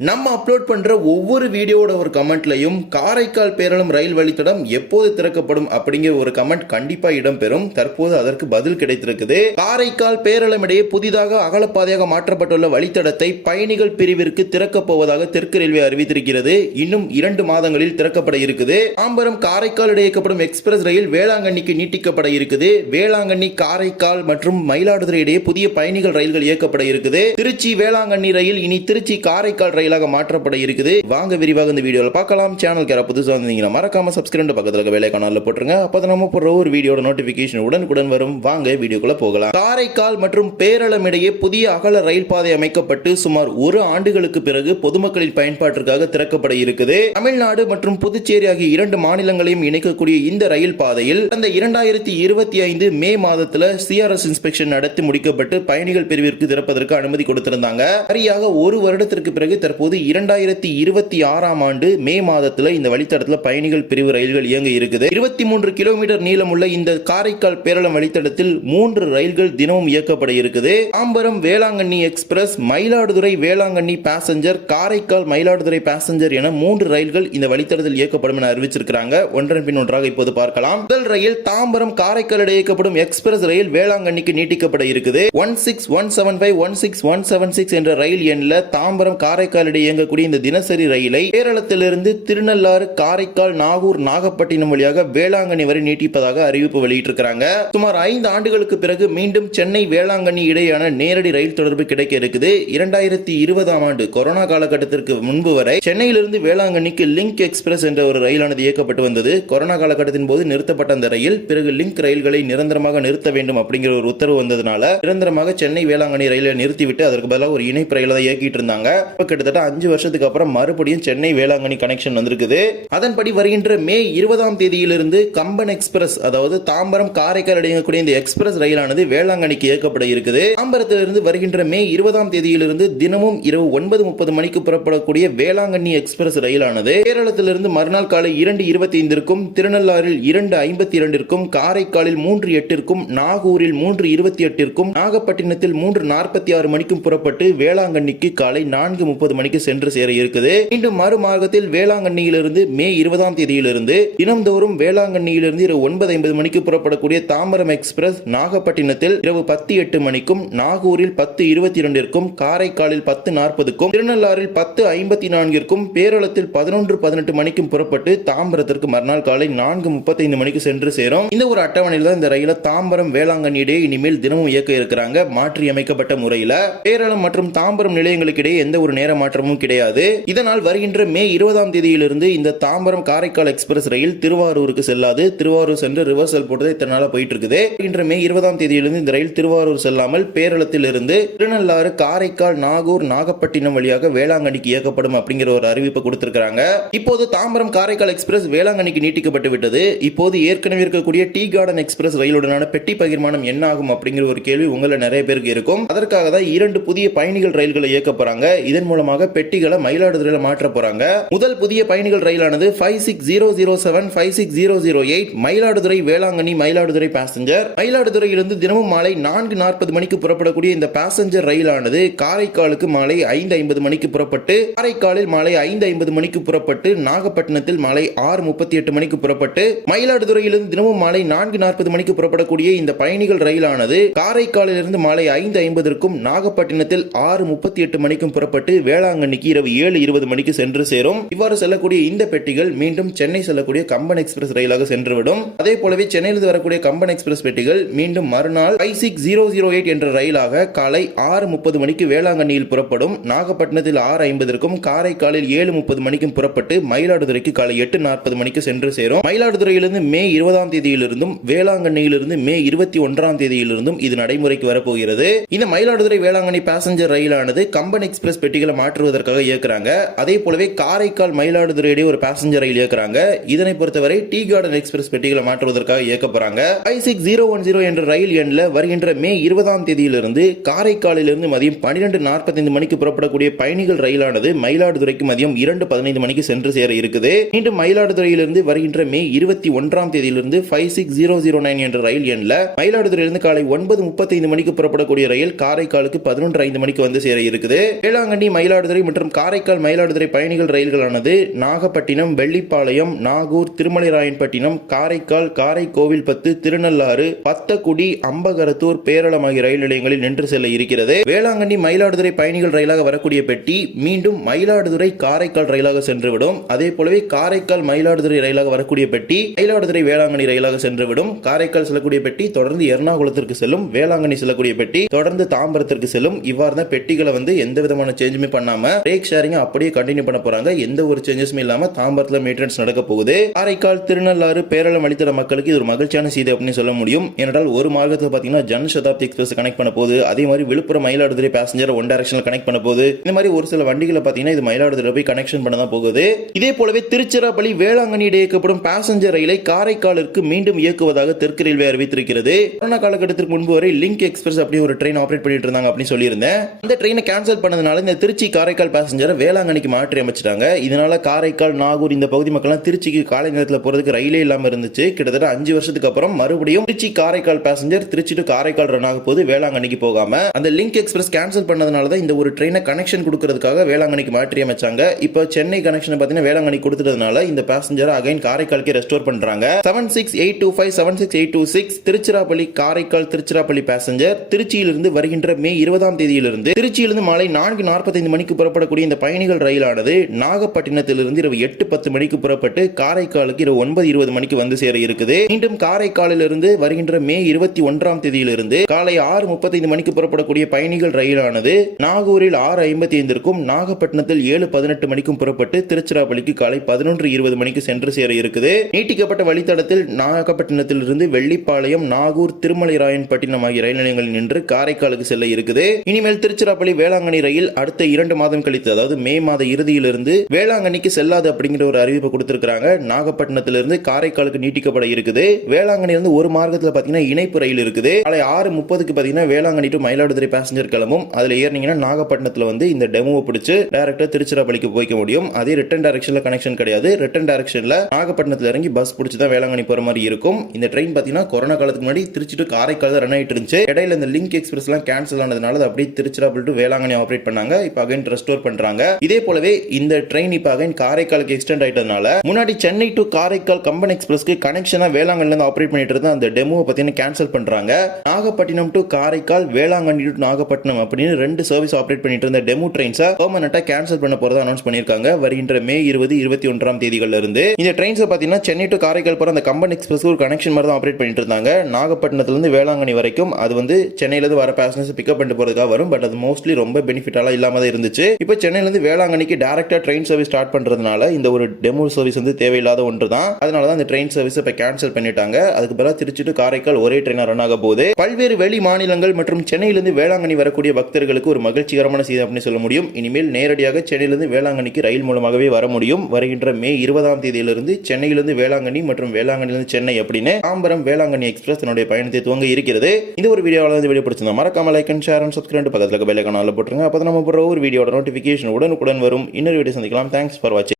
நம்ம அப்லோட் பண்ற ஒவ்வொரு வீடியோட ஒரு கமெண்ட்லயும் காரைக்கால் பேரளம் ரயில் வழித்தடம் எப்போது திறக்கப்படும் அப்படிங்கிற ஒரு கமெண்ட் கண்டிப்பா இடம்பெறும். தற்போது அதற்கு பதில் கிடைத்திருக்குது. காரைக்கால் பேரளம் இடையே புதிதாக அகலப்பாதையாக மாற்றப்பட்டுள்ள வழித்தடத்தை பயணிகள் பிரிவிற்கு திறக்கப் போவதாக தெற்கு ரயில்வே அறிவித்திருக்கிறது. இன்னும் 2 மாதங்களில் திறக்கப்பட இருக்குது. தாம்பரம் காரைக்கால் இடையே இயக்கப்படும் எக்ஸ்பிரஸ் ரயில் வேளாங்கண்ணிக்கு நீட்டிக்கப்பட இருக்குது. வேளாங்கண்ணி காரைக்கால் மற்றும் மயிலாடுதுறை இடையே புதிய பயணிகள் ரயில்கள் இயக்கப்பட இருக்குது. திருச்சி வேளாங்கண்ணி ரயில் இனி திருச்சி காரைக்கால் ரயிலாக மாற்றப்பட இருக்குது. வாங்க விரிவாக இந்த வீடியோல பார்க்கலாம். சேனலுக்கு யாராவது புதுசா வந்தீங்கன்னா மறக்காம சப்ஸ்கிரைப் பக்கத்துல இருக்க பெல் ஐகான்ல போட்டுருங்க. அப்பதான் நம்ம போடுற ஒரு வீடியோட நோட்டிபிகேஷன் உடனுக்குடன் வரும். வாங்க வீடியோக்குள்ள போகலாம். காரைக்கால் மற்றும் பேரளம் இடையே புதிய அகல ரயில் பாதை அமைக்கப்பட்டு சுமார் 1 ஆண்டுகளுக்கு பிறகு பொதுமக்களின் பயன்பாட்டிற்காக திறக்கப்பட இருக்குது. தமிழ்நாடு மற்றும் புதுச்சேரி ஆகிய 2 மாநிலங்களையும் இணைக்கக்கூடிய இந்த ரயில் பாதையில் கடந்த 2025 மே மாதத்துல சிஆர்எஸ் இன்ஸ்பெக்ஷன் நடத்தி முடிக்கப்பட்டு பயணிகள் பிரிவிற்கு திறப்பதற்கு அனுமதி கொடுத்திருந்தாங்க. சரியாக 1 வருடத்திற்கு பிறகு தற்போது 2026ஆம் ஆண்டு மே மாதத்துல இந்த வழித்தடத்துல பயணிகள் பிரிவு ரயில்கள் இயங்க இருக்குது. 23 கிலோமீட்டர் நீளமுள்ள இந்த காரைக்கால் பேரளம் வழித்தடத்தில் 3 ரயில்கள் தினமும் இயக்கப்பட இருக்குது. Tambaram Velankanni express, Mayiladuthurai Velankanni passenger, Karaikal Mayiladuthurai passenger என 3 ரயில்கள் இந்த வழித்தடத்தில் இயக்கப்படும் என அறிவிச்சிருக்காங்க. ஒன்றன் பின் ஒன்றாக இப்போது பார்க்கலாம். முதல் ரயில் தாம்பரம் காரைக்கால் இடையே இயக்கப்படும் எக்ஸ்பிரஸ் ரயில் வேளாங்கண்ணிக்கு நீட்டிக்கப்பட இருக்குது. 16175 16176 என்ற ரயில் எண்ணில் தாம்பரம் காரைக்கால் இடையே இயங்கக்கூடிய இந்த தினசரி ரயிலை கேரளத்திலிருந்து திருநள்ளாறு, காரைக்கால், நாகூர், நாகப்பட்டினம் வழியாக வேளாங்கண்ணி வரை நீட்டிப்பதாக அறிவிப்பு வெளியிட்டிருக்கிறாங்க. சுமார் 5 ஆண்டுகளுக்கு பிறகு மீண்டும் சென்னை வேளாங்கண்ணி இடையேயான நேரடி ரயில் தொடர்பு கிடைக்க இருக்குது. 2020ஆம் ஆண்டு கொரோனா காலகட்டத்திற்கு முன்பு வரை சென்னையிலிருந்து வேளாங்கண்ணிக்கு லிங்க் எக்ஸ்பிரஸ் என்ற ஒரு ரயிலானது இயக்கப்பட்டு வந்தது. கொரோனா காலகட்டத்தின் போது நிறுத்தப்பட்ட அந்த ரயில் பிறகு லிங்க் ரயில்களை நிரந்தரமாக நிறுத்த வேண்டும் அப்படிங்கிற ஒரு உத்தரவு வந்ததுனால நிரந்தரமாக சென்னை வேளாங்கண்ணி ரயிலை நிறுத்திவிட்டு அதற்கு பதிலாக ஒரு இணைப்பு ரயிலை இயக்கிட்டு இருந்தாங்க. கிட்டத்தட்ட 5 வருஷத்துக்கு அப்புறம் மறுபடியும் சென்னை வேளாங்கண்ணி கனெக்ஷன் வந்திருக்குது. அதன்படி வருகின்ற மே 20ஆம் தேதியிலிருந்து கம்பன் எக்ஸ்பிரஸ், அதாவது தாம்பரம் காரைக்கால் இடையக்கூடிய இந்த எக்ஸ்பிரஸ் ரயிலானது வேளாங்கண்ணிக்கு இயக்கப்பட இருக்குது. தாம்பரத்திலிருந்து வருகின்ற மே 20ஆம் தேதியிலிருந்து தினமும் இரவு 9:30 மணிக்கு புறப்படக்கூடிய வேளாங்கண்ணி எக்ஸ்பிரஸ் ரயிலானது கேரளத்திலிருந்து மறுநாள் காலை 2:25 திருநள்ளாறில் 2:52 காரைக்காலில் 3:08 நாகூரில் 3:28 நாகப்பட்டினத்தில் 3:46 மணிக்கும் புறப்பட்டு வேளாங்கண்ணிக்கு காலை 4:30 மணிக்கு சென்று சேர இருக்குது. மீண்டும் மறுமார்க்கத்தில் வேளாங்கண்ணியிலிருந்து மே 20ஆம் தேதியிலிருந்து தினம்தோறும் வேளாங்கண்ணியிலிருந்து இரவு 9:50 மணிக்கு புறப்படக்கூடிய தாம்பரம் எக்ஸ்பிரஸ் நாகப்பட்டினத்தில் இரவு 10:08 மணிக்கும், நாகூரில் 10:22 காரைக்காலில் 10:40 திருநள்ளாறில் 10:54 பேரளத்தில் 11:18 மணிக்கும் புறப்பட்டு தாம்பரத்திற்கு மறுநாள் காலை 4:35 மணிக்கு சென்று சேரும். இந்த ஒரு அட்டவணையில் தான் இந்த ரயில தாம்பரம் வேளாங்கண்ணி இடையே இனிமேல் தினமும் இயக்க இருக்கிறாங்க. மாற்றி அமைக்கப்பட்ட முறையில் பேரளம் மற்றும் தாம்பரம் நிலையங்களுக்கு இடையே எந்த ஒரு நேர மாற்றமும் கிடையாது. இதனால் வருகின்ற மே 20ஆம் தேதியிலிருந்து இந்த தாம்பரம் காரைக்கால் எக்ஸ்பிரஸ் ரயில் திருவாரூருக்கு செல்லாது. திருவாரூர் சென்று ரிவர்சல் போட்டது இத்தனை நாளா போயிட்டு இருக்குது. வருகின்ற மே 20ஆம் தேதியிலிருந்து இந்த ரயில் திருவாரூர் செல்லாமல் பேரளத்தில் இருந்து திருநள்ளாறு, காரைக்கால், நாகூர், நாகப்பட்டினம் வழியாக வேளாங்கண்ணிக்கு இயக்கப்படும் அப்படிங்கிற ஒரு அறிவிப்பு கொடுத்திருக்காங்க. இப்போது தாம்பரம் காரைக்கால் எக்ஸ்பிரஸ் வேளாங்கண்ணிக்கு நீட்டிக்கப்பட்டு விட்டது. இப்போது ஏற்கனவே இருக்கக்கூடிய டீ கார்டன் எக்ஸ்பிரஸ் ரயிலுடனான பெட்டி பகிர்மானம் என்ன ஆகும் அப்படிங்கிற ஒரு கேள்வி உங்களை நிறைய பேருக்கு இருக்கும். அதற்காக தான் 2 புதிய பயணிகள் ரயில்களை இயக்க போறாங்க. இதன் மூலமாக பெட்டிகளை மயிலாடுதுறையில மாற்ற போறாங்க. முதல் புதிய பயணிகள் ரயிலானது 56007 56008 மயிலாடுதுறை வேளாங்கண்ணி மயிலாடுதுறை பாசஞ்சர். மயிலாடுதுறையிலிருந்து தினமும் மாலை 4:40 மணிக்கு புறப்படக்கூடிய இந்த பாசஞ்சர் ரயிலானது காரைக்காலுக்கு மாலை 5:50 மணிக்கு புறப்பட்டு காரைக்காலில் மாலை 5:50 மணிக்கு புறப்பட்டு நாகப்பட்டினத்தில் மாலை 6:38 மணிக்கு புறப்பட்டு மயிலாடுதுறையிலிருந்து தினமும் மாலை 4:40 மணிக்கு புறப்படக்கூடிய இந்த பயணிகள் ரயிலானது காரைக்காலிலிருந்து மாலை 5:50 நாகப்பட்டினத்தில் 6:38 மணிக்கும் புறப்பட்டு வேளாங்கண்ணிக்கு இரவு 7:20 மணிக்கு சென்று சேரும். இவ்வாறு செல்லக்கூடிய இந்த பெட்டிகள் மீண்டும் சென்னை செல்லக்கூடிய கம்பன் எக்ஸ்பிரஸ் ரயிலாக சென்றுவிடும். அதே போலவே சென்னையிலிருந்து வரக்கூடிய கம்பன் எக்ஸ்பிரஸ் பெட்டிகள் மீண்டும் மறுநாள் 56008 என்ற ரயிலாக காலை 6:30 மணிக்கு வேளாங்கண்ணியில் புறப்படும். நாகப்பட்டினத்தில் 6:50 காரைக்காலில் 7:30 மணிக்கும் புறப்பட்டு மயிலாடுதுறைக்கு காலை 8:40 மணிக்கு சென்று சேரும். மயிலாடுதுறையிலிருந்து மே 20ஆம் தேதியிலிருந்தும் வேளாங்கண்ணியிலிருந்து மே 21ஆம் தேதியிலிருந்தும் இது நடைமுறைக்கு வரப்போகிறது. இந்த மயிலாடுதுறை வேளாங்கண்ணி பாசஞ்சர் ரயிலானது கம்பன் எக்ஸ்பிரஸ் பெட்டிகளை மாற்றுவதற்காக இயக்குறாங்க. அதே போலவே காரைக்கால் மயிலாடுதுறை இடையே ஒரு பாசஞ்சர் ரயில் இயக்குறாங்க. இதனை பொறுத்தவரை டீ கார்டன் எக்ஸ்பிரஸ் பெட்டிகளை மாற்றுவதற்காக இயக்க போறாங்க. 56010 என்ற ரயில் எண்ணில் வருகின்ற மே 20ஆம் தேதியிலிருந்து காரைக்காலிலிருந்து மதியம் 12:45 மணிக்கு புறப்படக்கூடிய பயணிகள் ரயிலானது மயிலாடுதுறைக்கு மதியம் 2:15 மணிக்கு சென்று சேர இருக்குது. மீண்டும் மயிலாடுதுறையிலிருந்து வருகின்ற மே 21ஆம் தேதியிலிருந்து 56009 என்ற ரயில் எண்ணில் மயிலாடுதுறையிலிருந்து காலை 9:35 மணிக்கு புறப்படக்கூடிய ரயில் காரைக்காலுக்கு 11:05 மணிக்கு வந்து சேர இருக்குது. வேளாங்கண்ணி மயிலாடுதுறை மயிலாடுதுறை மற்றும் காரைக்கால் மயிலாடுதுறை பயணிகள் ரயில்களானது நாகப்பட்டினம், வெள்ளிப்பாளையம், நாகூர், திருமலைராயன்பட்டினம், காரைக்கால், காரைக்கோவில்பத்து, திருநள்ளாறு, பத்தக்குடி, அம்பகரத்தூர், பேரளம் ஆகிய ரயில் நிலையங்களில் நின்று செல்ல இருக்கிறது. வேளாங்கண்ணி மயிலாடுதுறை பயணிகள் ரயிலாக வரக்கூடிய பெட்டி மீண்டும் மயிலாடுதுறை காரைக்கால் ரயிலாக சென்றுவிடும். அதே போலவே காரைக்கால் மயிலாடுதுறை ரயிலாக வரக்கூடிய பெட்டி மயிலாடுதுறை வேளாங்கண்ணி ரயிலாக சென்றுவிடும். காரைக்கால் செல்லக்கூடிய பெட்டி தொடர்ந்து எர்ணாகுளத்திற்கு செல்லும். வேளாங்கண்ணி செல்லக்கூடிய பெட்டி தொடர்ந்து தாம்பரத்திற்கு செல்லும். இவ்வாறு தான் பெட்டிகளை எந்த விதமான சேஞ்சுமே பண்ணாம பிரேக் ஷேரிங் அப்படியே கண்டினியூ பண்ண போறாங்க. எந்த ஒரு சேஞ்சஸுமே இல்லாம தாம்பரத்துல மெயின்டெனன்ஸ் நடக்க போகுது. காரைக்கால், திருநள்ளாறு, பேரளம் வழித்தட மக்களுக்கு இது ஒரு மகிழ்ச்சியான செய்தி அப்படின்னு சொல்ல முடியும். ஏனென்றால் ஒரு மார்க்கத்தில் பாத்தீங்கன்னா ஜன் சதாப்தி எக்ஸ்பிரஸ் கனெக்ட் பண்ண போகுது. அதே மாதிரி விழுப்புரம் மயிலாடுதுறை பேசஞ்சர் ஒன் டைரக்ஷன்ல கனெக்ட் பண்ண போகுது. இந்த மாதிரி ஒரு சில வண்டிகளை பாத்தீங்கன்னா இது மயிலாடுதுறை போய் கனெக்ஷன் பண்ண தான் போகுது. இதே போலவே திருச்சிராப்பள்ளி வேளாங்கண்ணி இயக்கப்படும் பேசஞ்சர் ரயிலை காரைக்காலிற்கு மீண்டும் இயக்குவதாக தெற்கு ரயில்வே அறிவித்திருக்கிறது. கொரோனா காலகட்டத்திற்கு முன்பு வரை லிங்க் எக்ஸ்பிரஸ் அப்படி ஒரு ட்ரெயின் ஆபரேட் பண்ணிட்டு இருந்தாங்க அப்படின்னு சொல்லியிருந்தேன். அந்த ட்ரெயினை கேன்சல் பண்ணதுனால இந்த திருச்சி காரைக்கால் பேசஞ்சரை வேளாங்கண்ணிக்கு மாற்றி அமைச்சிட்டாங்க. இதனால காரைக்கால், நாகூர் இந்த பகுதி மக்கள் திருச்சிக்கு காலை நேரத்தில் போறதுக்கு ரயிலே இல்லாம இருந்துச்சு. கிட்டத்தட்ட 5 வருஷத்துக்கு அப்புறம் மறுபடியும் Trichy Karaikal passenger Trichy to Karaikal run ஆக போது வேளாங்கண்ணிக்கு போகாம அந்த லிங்க் எக்ஸ்பிரஸ் கேன்சல் பண்ணதுனால தான் இந்த ஒரு ட்ரெயினை கனெக்ஷன் கொடுக்கறதுக்காக வேளாங்கண்ணிக்கு மாற்றி அமைச்சாங்க. இப்போ சென்னை கனெக்ஷன் பார்த்தீங்கன்னா வேளாங்கண்ணி கொடுத்ததுனால இந்த பேசஞ்சரை அகைன் காரைக்காலுக்கு ரெஸ்டோர் பண்றாங்க. 76825 76826 திருச்சிராப்பள்ளி காரைக்கால் திருச்சிராப்பள்ளி பேசஞ்சர் திருச்சியிலிருந்து வருகின்ற மே 20ஆம் தேதியிலிருந்து திருச்சியிலிருந்து மாலை 4:45 மணிக்கு புறப்படக்கூடிய இந்த பயணிகள் ரயிலானது நாகப்பட்டினத்திலிருந்து இரவு 8:10 மணிக்கு புறப்பட்டு காரைக்காலுக்கு இரவு 9:20 மணிக்கு வந்து சேர இருக்குது. மீண்டும் காரைக்காலிலிருந்து வருகின்ற மே 21ஆம் தேதியிலிருந்து காலை 6:35 மணிக்கு புறப்படக்கூடிய பயணிகள் ரயிலானது நாகூரில் 6:55க்கும் நாகப்பட்டினத்தில் 7:18 மணிக்கும் புறப்பட்டு திருச்சிராப்பள்ளிக்கு காலை 11:20 மணிக்கு சென்று சேர இருக்குது. நீட்டிக்கப்பட்ட வழித்தடத்தில் நாகப்பட்டினத்திலிருந்து வெள்ளிப்பாளையம், நாகூர், திருமலைராயன்பட்டினம் ஆகிய ரயில் நிலையங்களில் நின்று காரைக்காலுக்கு செல்ல இருக்குது. இனிமேல் திருச்சிராப்பள்ளி வேளாங்கண்ணி ரயில் அடுத்த 2 மாதம் கழித்து, அதாவது மே மாத இறுதியிலிருந்து வேளாங்கண்ணிக்கு செல்லாது அப்படிங்கிற ஒரு அறிவிப்பு கொடுத்திருக்காங்க. நாகப்பட்டினத்திலிருந்து காரைக்காலுக்கு நீட்டிக்கப்பட இருக்குது. வேளாங்கண்ணிலிருந்து ஒரு மார்க்கத்தில் பாத்தீங்கன்னா இணைப்பு ரயில் இருக்குது. காலை 6:30க்கு பாத்தீங்கன்னா வேளாங்கண்ணி டு மயிலாடுதுறை பேசஞ்சர் கிளம்பும். அதுல ஏறினீங்கன்னா நாகப்பட்டினத்துல இந்த டெமோவை பிடிச்சு டைரக்டா திருச்சிராப்பள்ளிக்கு போய்க்க முடியும். அதே ரிட்டர்ன் டைரக்ஷன்ல கனெக்ஷன் கிடையாது. ரிட்டர்ன் டைரக்ஷன்ல நாகப்பட்டினத்துல இறங்கி பஸ் பிடிச்சு தான் வேளாங்கண்ணி போற மாதிரி இருக்கும். இந்த ட்ரெயின் பாத்தீங்கன்னா கொரோனா காலத்துக்கு முன்னாடி திருச்சி டு காரைக்கால் ரன் ஆயிட்டு இருந்துச்சு. இடையில இந்த லிங்க் எக்ஸ்பிரஸ் எல்லாம் கேன்சல் ஆனதுனால அப்படியே திருச்சிராப்பள்ளி டு வேளாங்கண்ணி ஆபரேட் பண்ணாங்க. இப்போ அகைன் ரெஸ்டோர் பண்றாங்க. இதே போலவே இந்த ட்ரெயின் இப்போ அகைன் காரைக்காலுக்கு எக்ஸ்டெண்ட் ஆயிட்டதுனால முன்னாடி சென்னை டு காரைக்கால் கம்பன் எக்ஸ்பிரஸ்க்கு கனெக்ஷனா வேளாங்கண்ணில இருந்து ஆபரேட் பண்ணிட்டு இருந்த அந்த டெமோவை பத்தின கேன்சல் பண்றாங்க. நாகப்பட்டினம் டு காரைக்கால், வேளாங்கண்ணி டு நாகப்பட்டினம் அப்படின்னு 2 சர்வீஸ் ஆபரேட் பண்ணிட்டு இருந்த டெமோ ட்ரெயின்ஸை பெர்மனண்டா கேன்சல் பண்ண போறதா அனௌன்ஸ் பண்ணிருக்காங்க. வருகின்ற மே 20, 21ஆம் தேதிகள்ல இருந்து இந்த ட்ரெயின்ஸை பாத்தீங்கன்னா சென்னை டு காரைக்கால் போற அந்த கம்பன் எக்ஸ்பிரஸ் ஒரு கனெக்ஷன் மாதிரி தான் ஆபரேட் பண்ணிட்டு இருந்தாங்க. நாகப்பட்டினத்துல இருந்து வேளாங்கண்ணி வரைக்கும் அது சென்னையில இருந்து வர பேசஞ்சர்ஸ் பிக்கப் பண்ணிட்டு போறதுக்காக வரும். பட் அது மோஸ்ட்லி ரொம்ப பெனிஃபிட்டால இல்லாம தான் இருந்துச்சு. இப்போ சென்னையில இருந்து வேளாங்கண்ணிக்கு டைரக்டா ட்ரெயின் சர்வீஸ் ஸ்டார்ட் பண்றதுனால இந்த ஒரு டெமோ சர்வீஸ் தேவையில்லாத ஒன்று தான். அதனால தான் இந்த ட்ரெயின் சர்வீஸ் இப்ப கேன்சல் பண்ணிட்டாங்க. அதுக்கு பதிலா திருச்சி டு காரைக்கால் ஒரே ட்ரெயினா ரன் ஆக போகுது. பல்வேறு வெளி மாநிலங்கள் மற்றும் சென்னையிலிருந்து வேளாங்கண்ணி வரக்கூடிய பக்தர்களுக்கு ஒரு மகிழ்ச்சிகரமான செய்தி அப்படின்னு சொல்ல முடியும். இனிமேல் நேரடியாக சென்னையிலிருந்து வேளாங்கண்ணிக்கு ரயில் மூலமாகவே வர முடியும். வருகின்ற மே 20ஆம் தேதியிலிருந்து சென்னையிலிருந்து வேளாங்கண்ணி மற்றும் வேளாங்கண்ணிலிருந்து சென்னை அப்படின்னு தாம்பரம் வேளாங்கண்ணி எக்ஸ்பிரஸ் தன்னுடைய பயணத்தை துவங்க இருக்கிறது. இந்த ஒரு வீடியோவில் வீடியோ பிடிச்சிருந்தா மறக்காம like and share and subscribe பக்கத்துல பெல் ஐகான் ஆல்ல போட்டுருங்க. அப்போ நம்ம போடுற ஒரு வீடியோட நோட்டிஃபிகேஷன் உடனுக்குடன் வரும். இன்னொரு வீடியோ சந்திக்கலாம். தேங்க்ஸ் ஃபார் வாட்சிங்.